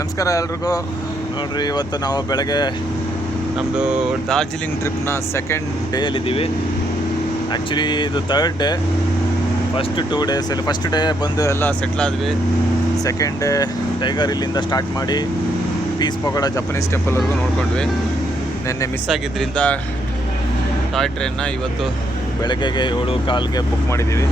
ನಮಸ್ಕಾರ ಎಲ್ರಿಗೂ. ನೋಡ್ರಿ, ಇವತ್ತು ನಾವು ಬೆಳಗ್ಗೆ ನಮ್ಮದು ಡಾರ್ಜಿಲಿಂಗ್ ಟ್ರಿಪ್ನ ಸೆಕೆಂಡ್ ಡೇಯಲ್ಲಿದ್ದೀವಿ. ಆ್ಯಕ್ಚುಲಿ ಇದು ಥರ್ಡ್ ಡೇ. ಫಸ್ಟ್ 2 ಡೇಸಲ್ಲಿ ಫಸ್ಟ್ ಡೇ ಬಂದು ಎಲ್ಲ ಸೆಟ್ಲ್ ಆದ್ವಿ. ಸೆಕೆಂಡ್ ಡೇ ಟೈಗರ್ ಇಲ್ಲಿಂದ ಸ್ಟಾರ್ಟ್ ಮಾಡಿ ಪೀಸ್ ಪಕೋಡ ಜಪನೀಸ್ ಟೆಂಪಲ್ವರೆಗೂ ನೋಡ್ಕೊಂಡ್ವಿ. ನಿನ್ನೆ ಮಿಸ್ ಆಗಿದ್ದರಿಂದ ಟಾಯ್ ಟ್ರೈನ್ನ ಇವತ್ತು ಬೆಳಗ್ಗೆಗೆ 7:15ಗೆ ಬುಕ್ ಮಾಡಿದ್ದೀವಿ.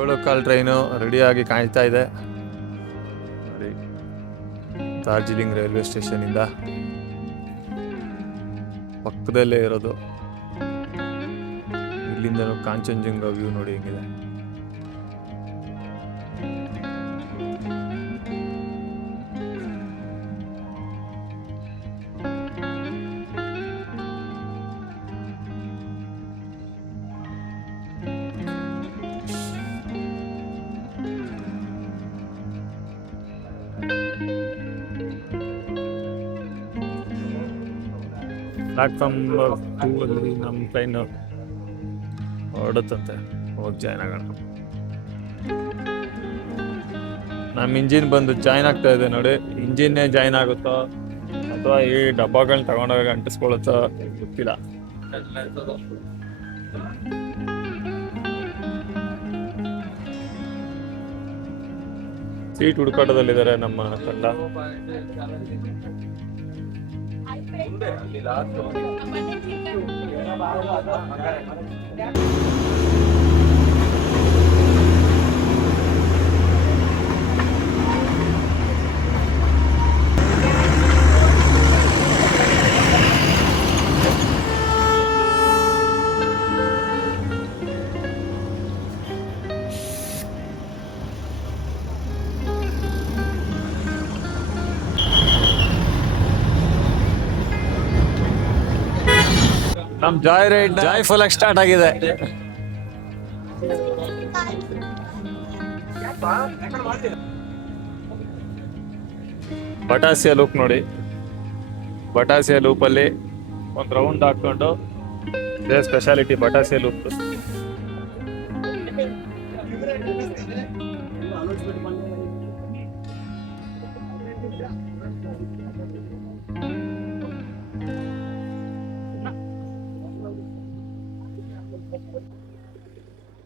ಏಳು ಟ್ರೈನು ರೆಡಿಯಾಗಿ ಕಾಯ್ತಾ ಇದೆ ನೋಡಿ. ಡಾರ್ಜಿಲಿಂಗ್ ರೈಲ್ವೆ ಸ್ಟೇಷನಿಂದ ಪಕ್ಕದಲ್ಲೇ ಇರೋದು. ಇಲ್ಲಿಂದ ಕಾಂಚನಜಂಗಾ ವ್ಯೂ ನೋಡಿ ಹೆಂಗಿದೆ. ಪ್ಲಾಟ್ಫಾರ್ಮ್ 2 ಅಲ್ಲಿ ನಮ್ಮ ಟ್ರೈನ್ ಹೊರಡುತ್ತಂತೆ. ಹೋಗಿ ಜಾಯ್ನ್ ಆಗೋಣ. ನಮ್ಮ ಇಂಜಿನ್ ಬಂದು ಜಾಯ್ನ್ ಆಗ್ತಾ ಇದೆ ನೋಡಿ. ಇಂಜಿನ್ನೇ ಜಾಯ್ನ್ ಆಗುತ್ತೋ ಅಥವಾ ಈ ಡಬ್ಬಗಳನ್ನ ತಗೊಂಡೋಗಿ ಅಂಟಿಸ್ಕೊಳ್ಳುತ್ತೋ ಗೊತ್ತಿಲ್ಲ. ಸೀಟ್ ಹುಡುಕಾಟದಲ್ಲಿದ್ದಾರೆ ನಮ್ಮ ತಂಡ. ನಮ್ ಜಾಯ್ ರೈಡ್ ಜಾಯ್ಫುಲ್ ಆಗಿ ಸ್ಟಾರ್ಟ್ ಆಗಿದೆ. ಬಟಾಸಿಯಾ ಲೂಪ್ ನೋಡಿ. ಬಟಾಸಿಯಾ ಲೂಪ್ ಅಲ್ಲಿ ಒಂದು ರೌಂಡ್ ಹಾಕೊಂಡು ಇದೇ ಸ್ಪೆಷಾಲಿಟಿ ಬಟಾಸಿಯಾ ಲೂಪ್.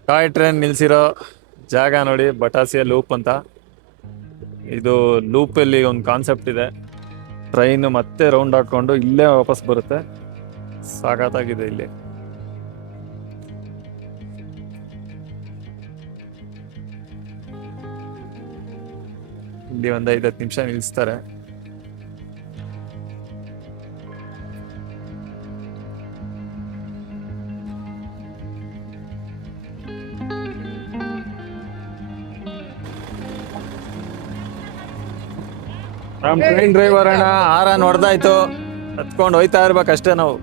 ಟಾಯ್ ಟ್ರೈನ್ ನಿಲ್ಸಿರೋ ಜಾಗ ನೋಡಿ, ಬಟಾಸಿಯಾ ಲೂಪ್ ಅಂತ. ಇದು ಲೂಪಲ್ಲಿ ಒಂದು ಕಾನ್ಸೆಪ್ಟ್ ಇದೆ. ಟ್ರೈನ್ ಮತ್ತೆ ರೌಂಡ್ ಹಾಕೊಂಡು ಇಲ್ಲೇ ವಾಪಸ್ ಬರುತ್ತೆ. ಸಾಕಾಗಿದೆ. ಇಲ್ಲಿ ಒಂದು 5-10 ನಿಮಿಷ ನಿಲ್ಲಿಸ್ತಾರೆ. ನಮ್ ಟ್ರೈನ್ ಡ್ರೈವರ್ ಅಣ್ಣ ಆರನ್ ಹೊಡೆದಾಯ್ತು, ಹತ್ಕೊಂಡು ಹೋಯ್ತಾ ಇರ್ಬೇಕಷ್ಟೇ ನಾವು.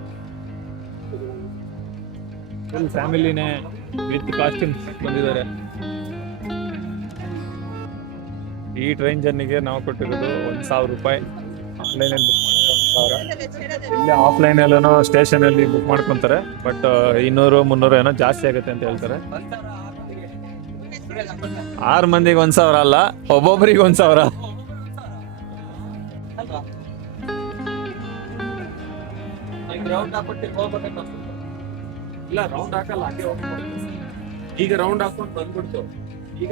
ಫುಲ್ ಫ್ಯಾಮಿಲಿನೇ ವಿತ್ ಕಾಸ್ಟ್ಯೂಮ್ಸ್ ಬಂದಿದ್ದಾರೆ. ಈ ಟ್ರೈನ್ ಜರ್ನಿಗೆ ನಾವು ಕೊಟ್ಟಿರೋದು 1,000 ರೂಪಾಯಿ. ಆನ್ಲೈನಲ್ಲಿ ಬುಕ್ ಮಾಡಿದ್ರೆ 1,000. ಇಲ್ಲೇ ಆಫ್ಲೈನ್ ಎಲ್ಲನೋ ಸ್ಟೇಷನ್ ಅಲ್ಲಿ ಬುಕ್ ಮಾಡ್ಕೊಂತಾರೆ. ಬಟ್ 200-300 ಏನೋ ಜಾಸ್ತಿ ಆಗುತ್ತೆ ಅಂತ ಹೇಳ್ತಾರೆ. 6 ಮಂದಿಗೆ 1,000 ಅಲ್ಲ, ಒಬ್ಬೊಬ್ಬರಿಗೆ 1,000. ರೌಂಡ್ ಹಾಕ್ಬಿಟ್ಟು ಹೋಗ್ಬೇಕಂತ ಇಲ್ಲ, ರೌಂಡ್ ಹಾಕಲ್ಲ, ಹಾಗೆ ಹೋಗ್ಬೋದು. ಈಗ ರೌಂಡ್ ಹಾಕೊಂಡು ಬಂದ್ಬಿಡ್ತು. ಈಗ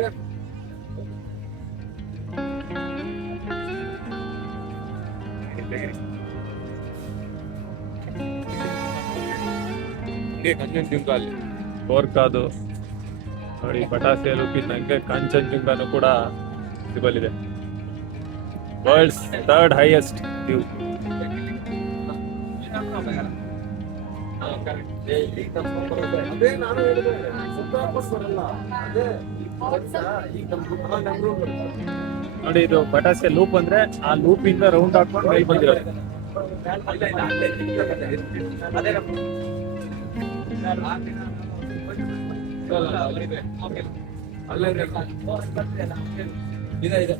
ಕಾಂಚನಜಂಗಾ ಅಲ್ಲಿ ಗೋರ್ಕಾದು ನೋಡಿ. ಬಟಾಸಿಯಾ ಲೂಪಿನ ನಂಗೆ ಕಾಂಚನಜಂಗಾನು ಕೂಡ ವಿಸಿಬಲ್ ಇದೆ. World's 3rd highest view. ಅದೇ ನಾನು ಹೇಳಿದೆ ಸುತ್ತ ಹಾಕೊಂಡು ಬರಲ್ಲ ಅದೇ ಈಗ ನಮ್ಮ ರೂಮ್ ನೋಡಿ ಇದು ಬಟಾಸೆ ಲೂಪ್ ಅಂದ್ರೆ ಆ ಲೂಪ್ ಇಂದ ರೌಂಡ್ ಹಾಕೊಂಡು ಮೇಲೆ ಬಂದಿರೋದು. ಅಲ್ಲೇ ಇದೆ ಇದೆ.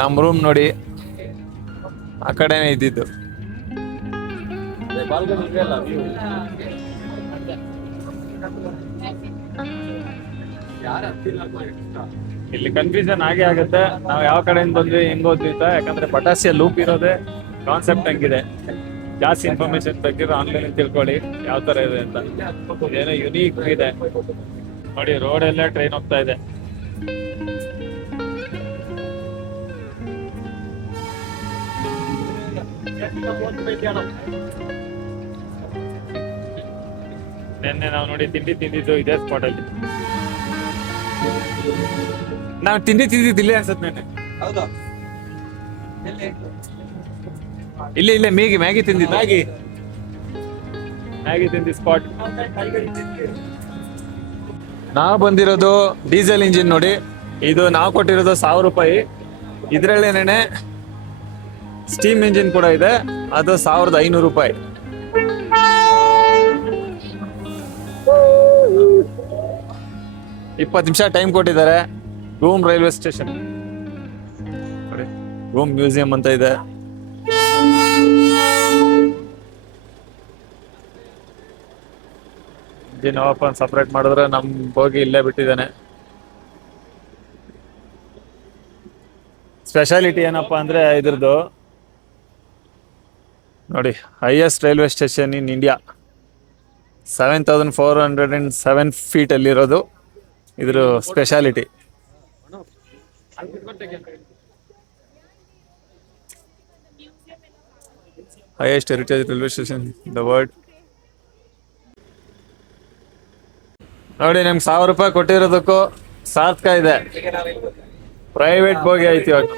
ನಮ್ಮ ರೂಮ್ ನೋಡಿ ಆ ಕಡೆನೇ ಇದ್ದಿದ್ದು. ಬಾಲ್ಕನಿ ಇದೆ ಅಲ್ಲ ವ್ಯೂ. ಯಾರು ಹತ್ತಿಲ್ಲ ಇಲ್ಲಿ ಕನ್ಫ್ಯೂಷನ್ ಆಗೇ ಆಗುತ್ತೆ ನಾವು ಯಾವ ಕಡೆಯಿಂದ ಬಂದ್ವಿ ಹೆಂಗ್ ಹೋದ್ವಿ ಅಂತ. ಯಾಕಂದ್ರೆ ಬಟಾಸಿಯ ಲೂಪ್ ಇರೋದೇ ಕಾನ್ಸೆಪ್ಟ್ ಹಂಗಿದೆ. ಜಾಸ್ತಿ ಇನ್ಫಾರ್ಮೇಶನ್ ಬೇಕಿದ್ರೆ ಆನ್ಲೈನ್ ತಿಳ್ಕೊಳ್ಳಿ ಯಾವ ತರ ಇದೆ ಅಂತ. ಏನೋ ಯುನೀಕ್ ಇದೆ ನೋಡಿ. ರೋಡ್ ಎಲ್ಲ ಟ್ರೈನ್ ಹೋಗ್ತಾ ಇದೆ. ನಿನ್ನೆ ನಾವು ನೋಡಿ ತಿಂಡಿ ತಿಂದಿದ್ದು ಇದೇ ಸ್ಪಾಟ್ ಅಲ್ಲಿ. ನಾವು ತಿಂಡಿ ತಿಂದಿದ್ದಿಲ್ಲೇ ಅನ್ಸತ್ ನೆನ್ನೆ. ಹೌದಾ ಇಲ್ಲೇ ಇಲ್ಲೇ ಮ್ಯಾಗಿ ತಿಂದಿದ್ದು. ಮ್ಯಾಗಿ ತಿಂದಿ ಸ್ಪಾಟ್. ನಾವು ಬಂದಿರೋದು ಡೀಸೆಲ್ ಇಂಜಿನ್ ನೋಡಿ. ಇದು ನಾವು ಕೊಟ್ಟಿರೋದು 1000 ರೂಪಾಯಿ. ಇದರಲ್ಲೇನೆ ಸ್ಟೀಮ್ ಇಂಜಿನ್ ಕೂಡ ಇದೆ, ಅದು 1500 ರೂಪಾಯಿ. ಇಪ್ಪತ್ತು ನಿಮಿಷ ಟೈಮ್ ಕೊಟ್ಟಿದ್ದಾರೆ. ಘೂಮ್ ರೈಲ್ವೆ ಸ್ಟೇಷನ್ ನೋಡಿ, ಘೂಮ್ ಮ್ಯೂಸಿಯಂ ಅಂತ ಇದೆ. ಇಂಜಿನ್ ಓಪನ್ ಸಪ್ರೇಟ್ ಮಾಡಿದ್ರೆ ನಮ್ ಹೋಗಿ ಇಲ್ಲೇ ಬಿಟ್ಟಿದ್ದಾನೆ. ಸ್ಪೆಷಾಲಿಟಿ ಏನಪ್ಪಾ ಅಂದ್ರೆ ಇದ್ರದ್ದು ನೋಡಿ, highest railway station in India. 7407 feet ಅಲ್ಲಿರೋದು ಇದ್ರ speciality. Highest heritage railway station in the world. ನೋಡಿ, ನಿಮ್ಗೆ 1000 ರೂಪಾಯಿ ಕೊಟ್ಟಿರೋದಕ್ಕೂ ಸಾರ್ಥಕ ಇದೆ. ಪ್ರೈವೇಟ್ ಬೋಗಿ ಐತಿ ಇವಾಗ.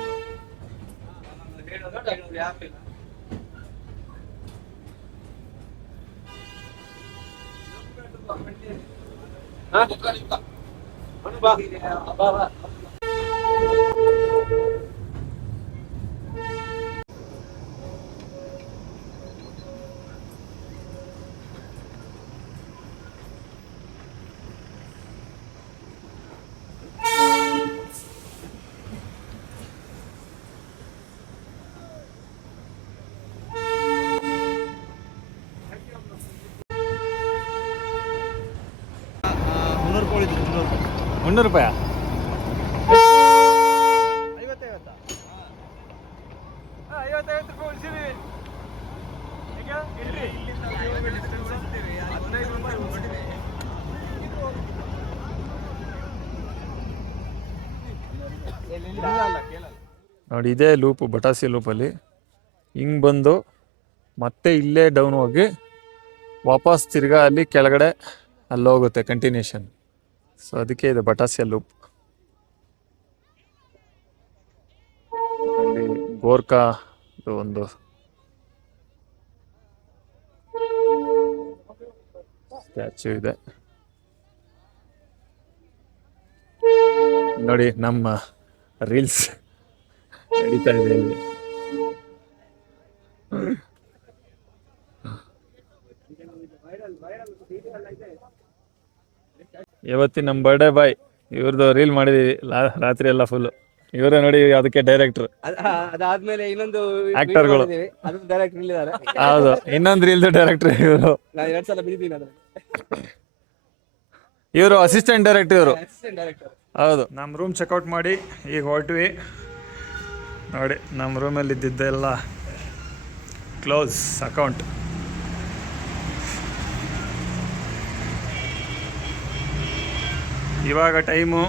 ₹300 ರೂಪಾಯಿ. ನೋಡಿ, ಇದೇ ಲೂಪು, ಬಟಾಸಿ ಲೂಪಲ್ಲಿ ಹಿಂಗೆ ಬಂದು ಮತ್ತೆ ಇಲ್ಲೇ ಡೌನ್ ಹೋಗಿ ವಾಪಸ್ ತಿರ್ಗಾ ಅಲ್ಲಿ ಕೆಳಗಡೆ ಅಲ್ಲಿ ಹೋಗುತ್ತೆ ಕಂಟಿನ್ಯೂಷನ್. ಸೊ ಅದಕ್ಕೆ ಇದು ಬಟಾಸಿಯ ಲೂಪ್. ಅಲ್ಲಿ ಗೋರ್ಖಾ ಒಂದು ಸ್ಟ್ಯಾಚ್ಯೂ ಇದೆ ನೋಡಿ. ನಮ್ಮ ರೀಲ್ಸ್ ನಡೀತಾ ಇದೆ ಇಲ್ಲಿ. ಇವತ್ತಿನ ನಮ್ಮ ಬರ್ಡೇ ಬಾಯ್ ಇವ್ರದ್ದು ರೀಲ್ ಮಾಡಿದೀವಿ ರಾತ್ರಿ ಎಲ್ಲ ಫುಲ್. ಇವರೇ ನೋಡಿ ಅದಕ್ಕೆ ಡೈರೆಕ್ಟರ್. ಅದಾದ್ಮೇಲೆ ಇನ್ನೊಂದು ಆಕ್ಟರ್ಗಳು. ಡೈರೆಕ್ಟರ್ ಇಲ್ಲಿದ್ದಾರೆ. ಹೌದು, ಇನ್ನೊಂದು ರೀಲ್ದು ಡೈರೆಕ್ಟರ್ ಇವರು. ನಾನು 2 ಸಲ ಬಿದ್ದಿದ್ದೀನಿ ಅದ್ರಲ್ಲಿ. ಇವರು ಅಸಿಸ್ಟೆಂಟ್ ಡೈರೆಕ್ಟರ್ ಇವರು. Assistant director. ಹೌದು. ನಮ್ಮ ರೂಮ್ ಚೆಕ್ಔಟ್ ಮಾಡಿ ಈಗ ಹೊರಟ್ವಿ ನೋಡಿ. ನಮ್ಮ ರೂಮಲ್ಲಿ ಇದ್ದಿದ್ದೆಲ್ಲ ಕ್ಲೋಸ್ ಅಕೌಂಟ್. ಇವಾಗ ಟೈಮು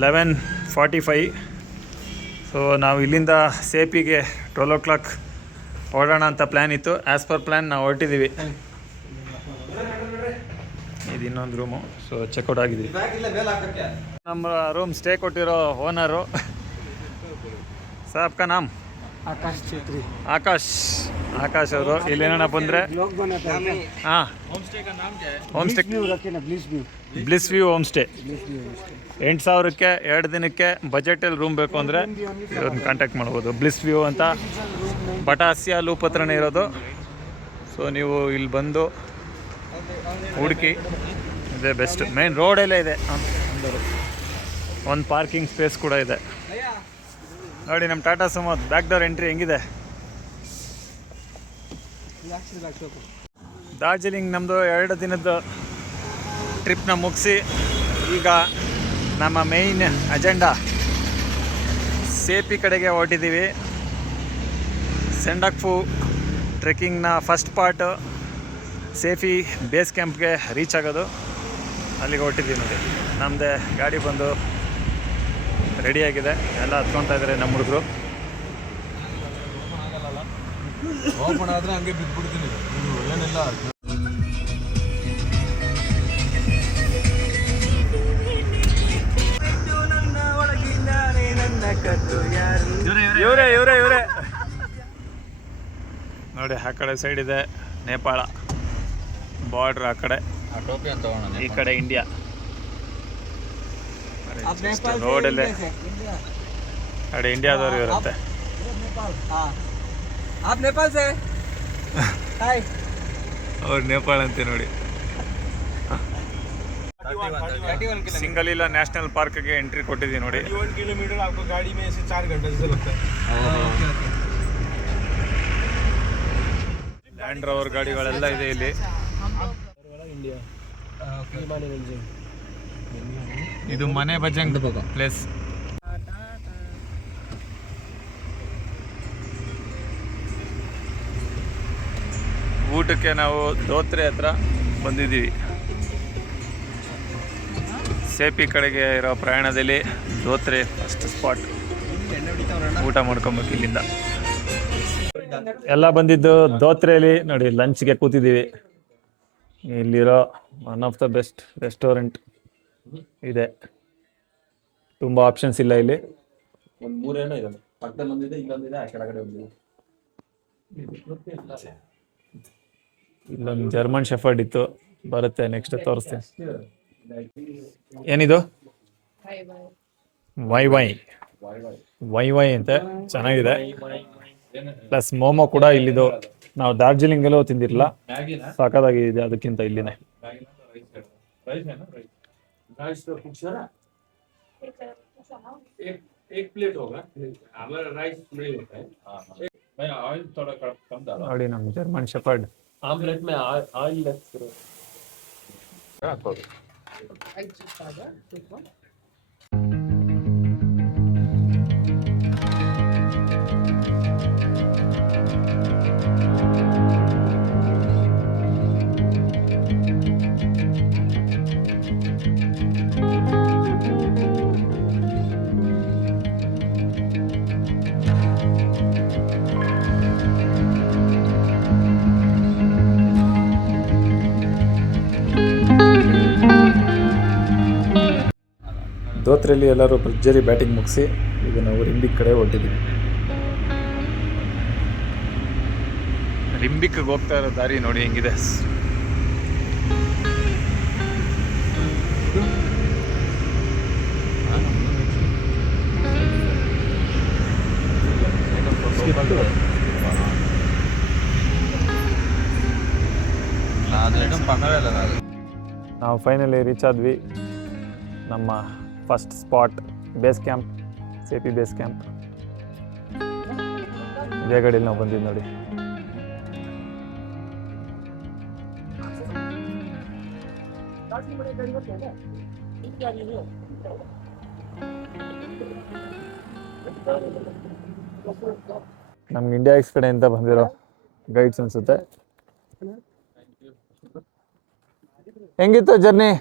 11:45. ಸೊ ನಾವು ಇಲ್ಲಿಂದ ಸೇಪಿಗೆ 12 o'clock ಹೊರಡೋಣ ಅಂತ ಪ್ಲ್ಯಾನ್ ಇತ್ತು. ಆ್ಯಸ್ ಪರ್ ಪ್ಲ್ಯಾನ್ ನಾವು ಹೊರಟಿದ್ದೀವಿ. ಇದು ಇನ್ನೊಂದು ರೂಮು. ಸೊ ಚೆಕ್ಔಟ್ ಆಗಿದ್ದೀವಿ. ನಮ್ಮ ರೂಮ್ ಸ್ಟೇ ಕೊಟ್ಟಿರೋ ಓನರು ಸಾಬ್ ಕಾ ನಾಮ್ ಆಕಾಶ್ ಛೇತ್ರಿ. ಆಕಾಶ್ ಅವರು ಇಲ್ಲಿ ಏನಪ್ಪ ಅಂದರೆ ಹಾಂ home stay Bliss View home stay 8,000ಕ್ಕೆ 2 ದಿನಕ್ಕೆ ಬಜೆಟಲ್ಲಿ ರೂಮ್ ಬೇಕು ಅಂದರೆ ಇವ್ರನ್ನ ಕಾಂಟ್ಯಾಕ್ಟ್ ಮಾಡ್ಬೋದು. ಬ್ಲಿಸ್ ವ್ಯೂ ಅಂತ ಬಟಾಸಿಯಾ ಲೂಪ್ ಹತ್ರನೇ ಇರೋದು. ಸೊ ನೀವು ಇಲ್ಲಿ ಬಂದು ಹುಡುಕಿ, ಇದೇ ಬೆಸ್ಟ್. ಮೇನ್ ರೋಡಲ್ಲೇ ಇದೆ. ಒಂದು ಪಾರ್ಕಿಂಗ್ ಸ್ಪೇಸ್ ಕೂಡ ಇದೆ ನೋಡಿ. ನಮ್ಮ Tata Sumo back door entry ಹೆಂಗಿದೆ. ಡಾರ್ಜಿಲಿಂಗ್ ನಮ್ಮದು 2 ದಿನದ ಟ್ರಿಪ್ನ ಮುಗಿಸಿ ಈಗ ನಮ್ಮ ಮೇಯ್ನ್ ಅಜೆಂಡಾ ಸೇಪಿ ಕಡೆಗೆ ಹೊರಟಿದ್ದೀವಿ. ಸೆಂಡಕ್ಫು ಟ್ರೆಕ್ಕಿಂಗ್ನ ಫಸ್ಟ್ ಪಾರ್ಟು ಸೇಫಿ ಬೇಸ್ ಕ್ಯಾಂಪ್ಗೆ ರೀಚ್ ಆಗೋದು. ಅಲ್ಲಿಗೆ ಹೊರಟಿದ್ದೀವಿ ನೋಡಿ. ನಮ್ಮದೇ ಗಾಡಿ ಬಂದು ರೆಡಿಯಾಗಿದೆ, ಎಲ್ಲ ಹತ್ಕೊತಾ ಇದ್ದಾರೆ ನಮ್ಮ ಹುಡುಗರು. ಓಪನ್ ಆದರೆ ಹಂಗೆ ಬಿದ್ದುಬಿಡ್ತೀನಿ ಏನಿಲ್ಲ. ಇವರೇ ನೋಡಿ. ಆ ಕಡೆ ಸೈಡ್ ಇದೆ ನೇಪಾಳ ಬಾರ್ಡ್ರ್, ಆ ಕಡೆ ಈ ಕಡೆ ಇಂಡಿಯಾ. ರೋಡಲ್ಲೇ ಕಡೆ ಇಂಡಿಯಾದವ್ರು ಇರುತ್ತೆ. ಅವ್ರು ನೇಪಾಳ ಅಂತೆ ನೋಡಿ. ಸಿಂಗಲ್ ಇಲ್ಲ ನ್ಯಾಷನಲ್ ಪಾರ್ಕ್ಗೆ ಎಂಟ್ರಿ ಕೊಟ್ಟಿದ್ದೀವಿ ನೋಡಿ. 1 किलोमीटर आपको गाड़ी में ऐसे 4 घंटे जैसे लगता है. ಲ್ಯಾಂಡ್ ರೋವರ್ ಗಾಡಿಗಳೆಲ್ಲ ಇದೆ ಇಲ್ಲಿ. ಇದು ಮನೆ ಬಜಂಗ್ ಪ್ಲೇಸ್. ಊಟಕ್ಕೆ ನಾವು ಧೋತ್ರೆ ಹತ್ರ ಬಂದಿದ್ದೀವಿ. ಸೇಪಿ ಕಡೆಗೆ ಇರೋ ಪ್ರಯಾಣದಲ್ಲಿ ಧೋತ್ರೆ ಫಸ್ಟ್ ಸ್ಪಾಟ್. ಊಟ ಮಾಡ್ಕೊಬೇಕು ಇಲ್ಲಿಂದ. ಎಲ್ಲ ಬಂದಿದ್ದು ಧೋತ್ರೆಯಲ್ಲಿ ನೋಡಿ. ಲಂಚ್ಗೆ ಕೂತಿದ್ದೀವಿ. ಇಲ್ಲಿರೋ one of the best restaurant ಇದೆ. ತುಂಬ ಆಪ್ಷನ್ಸ್ ಇಲ್ಲ ಇಲ್ಲಿ. ಒಂದು 3 ಏನೋ ಇದೆ ಪಕ್ಕದಲ್ಲಿ, ಒಂದಿದೆ ಇಲ್ಲೊಂದಿದೆ, ಆ ಕಡೆ ಒಂದಿದೆ. ಇಲ್ಲೊಂದು ಜರ್ಮನ್ ಶೆಫರ್ಡ್ ಇತ್ತು, ಬರುತ್ತೆ ನೆಕ್ಸ್ಟ್ ತೋರಿಸ್ತೀನಿ. ಏನಿದು ವೈ ಅಂತ ಚೆನ್ನಾಗಿದೆ. ಪ್ಲಸ್ ಮೋಮೋ ಕೂಡ ಇಲ್ಲಿದು. ನಾವು ಡಾರ್ಜಿಲಿಂಗಲ್ಲೂ ತಿಂದಿರಲ್ಲ, ಸಾಕಾಗಿದೆ ಅದಕ್ಕಿಂತ ಇಲ್ಲಿನೇ. ನೋಡಿ ನಮ್ಮ ಜರ್ಮನ್ ಶೆಫರ್ಡ್. ಆಮ್ಲೆಟ್ में ऑयल लेस करो. ಹಾಕೋದು. ಧೋತ್ರೆಯಲ್ಲಿ ಎಲ್ಲರೂ ಭರ್ಜರಿ ಬ್ಯಾಟಿಂಗ್ ಮುಗಿಸಿ ಈಗ ನಾವು ರಿಂಬಿಕ್ ಕಡೆ ಹೊರಟಿದ್ದೀವಿ. ರಿಂಬಿಕ್ಗೆ ಹೋಗ್ತಾ ಇರೋ ದಾರಿ ನೋಡಿ ಹೆಂಗಿದೆ. ನಾವು ಫೈನಲಿ ರೀಚ್ ಆದ್ವಿ ನಮ್ಮ first spot base camp, Sepi base camp. ಇದೇ ಗಾಡಿಯಲ್ಲಿ ನಾವು ಬಂದಿದ್ದು ನೋಡಿ. ನಮ್ಗೆ ಇಂಡಿಯಾ ಎಕ್ಸ್ ಕಡೆಯಿಂದ ಬಂದಿರೋ ಗೈಡ್ಸ್ ಅನ್ಸುತ್ತೆ. ಹೆಂಗಿತ್ತು ಜರ್ನಿ?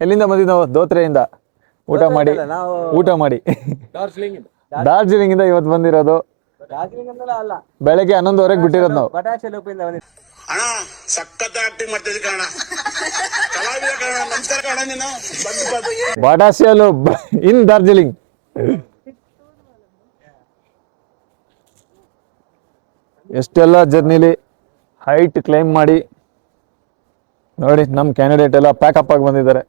ಎಲ್ಲಿಂದ ಬಂದಿದ್ದು ನಾವು? ಧೋತ್ರೆಯಿಂದ ಊಟ ಮಾಡಿ ಡಾರ್ಜಿಲಿಂಗ್ ಇಂದ ಇವತ್ತು ಬಂದಿರೋದು. ಬೆಳಗ್ಗೆ 11:30ಗೆ ಬಿಟ್ಟಿರೋದು ನಾವು. ಅಣ್ಣ ಸಖತ್ ಆಕ್ಟಿಂಗ್ ಮಾಡ್ತಿದ್ದೆ ಕಣ, ಕಲಾವಿದ ಕಣ. ನಮಸ್ಕಾರ ಕಣ, ನೀನು ಬಂದು ಬಾಟಾ ಸೇಲು ಇನ್ ಡಾರ್ಜಿಲಿಂಗ್. ಎಷ್ಟೆಲ್ಲ ಜರ್ನಿಲಿ ಹೈಟ್ ಕ್ಲೈಮ್ ಮಾಡಿ ನೋಡಿ ನಮ್ಮ ಕ್ಯಾಂಡಿಡೇಟ್ ಎಲ್ಲ ಪ್ಯಾಕಪ್ ಆಗಿ ಬಂದಿದ್ದಾರೆ.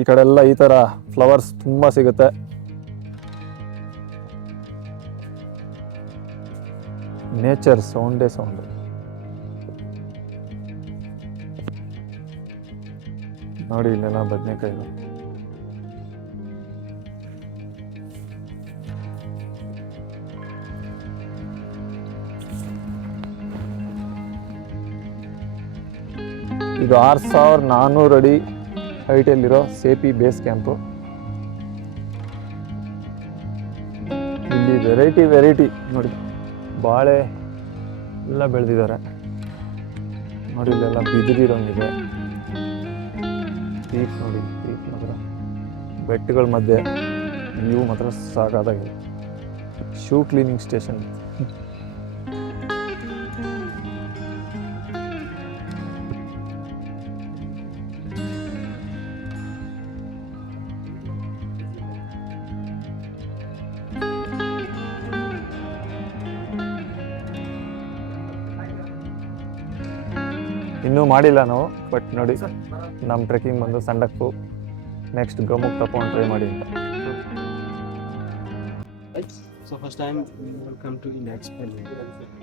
ಈ ಕಡೆ ಎಲ್ಲ ಈ ತರ ಫ್ಲವರ್ಸ್ ತುಂಬಾ ಸಿಗುತ್ತೆ. ನೇಚರ್ ಸೌಂಡೇ ಸೌಂಡ್. ನೋಡಿ ಇಲ್ಲೆಲ್ಲ ಬದನೆಕಾಯಿ. ಇದು 6400 ಅಡಿ ಹೈಟಲ್ಲಿರೋ ಸೇಪಿ ಬೇಸ್ ಕ್ಯಾಂಪು. ಇಲ್ಲಿ ವೆರೈಟಿ ನೋಡಿ, ಬಾಳೆ ಎಲ್ಲ ಬೆಳೆದಿದ್ದಾರೆ ನೋಡಿ. ಇಲ್ಲೆಲ್ಲ ಬಿದಿರಿರೋಂಗಿದೆ. ಪೀಕ್ ನೋಡಿ, ಪೀಕ್ ಮಾತ್ರ ಬೆಟ್ಟಗಳ ಮಧ್ಯೆ ವ್ಯೂ ಮಾತ್ರ ಸಾಕಾಗಿದೆ. Shoe cleaning station. ಇನ್ನೂ ಮಾಡಿಲ್ಲ ನಾವು, ಬಟ್ ನೋಡಿ ನಮ್ಮ ಟ್ರೆಕ್ಕಿಂಗ್ ಬಂದು ಸಂಡಕ್ಕು, ನೆಕ್ಸ್ಟ್ ಗಮುಕ್ ತಕೊಂಡು ಟ್ರೈ ಮಾಡಿ ಅಂತ. So first time we will come to Index Valley,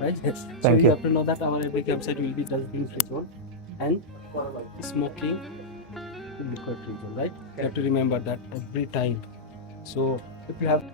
right? Thank so you. have to know that our every campsite will be dustbin free zone and smoking liquid free zone, right? You have to remember that every time. So if you have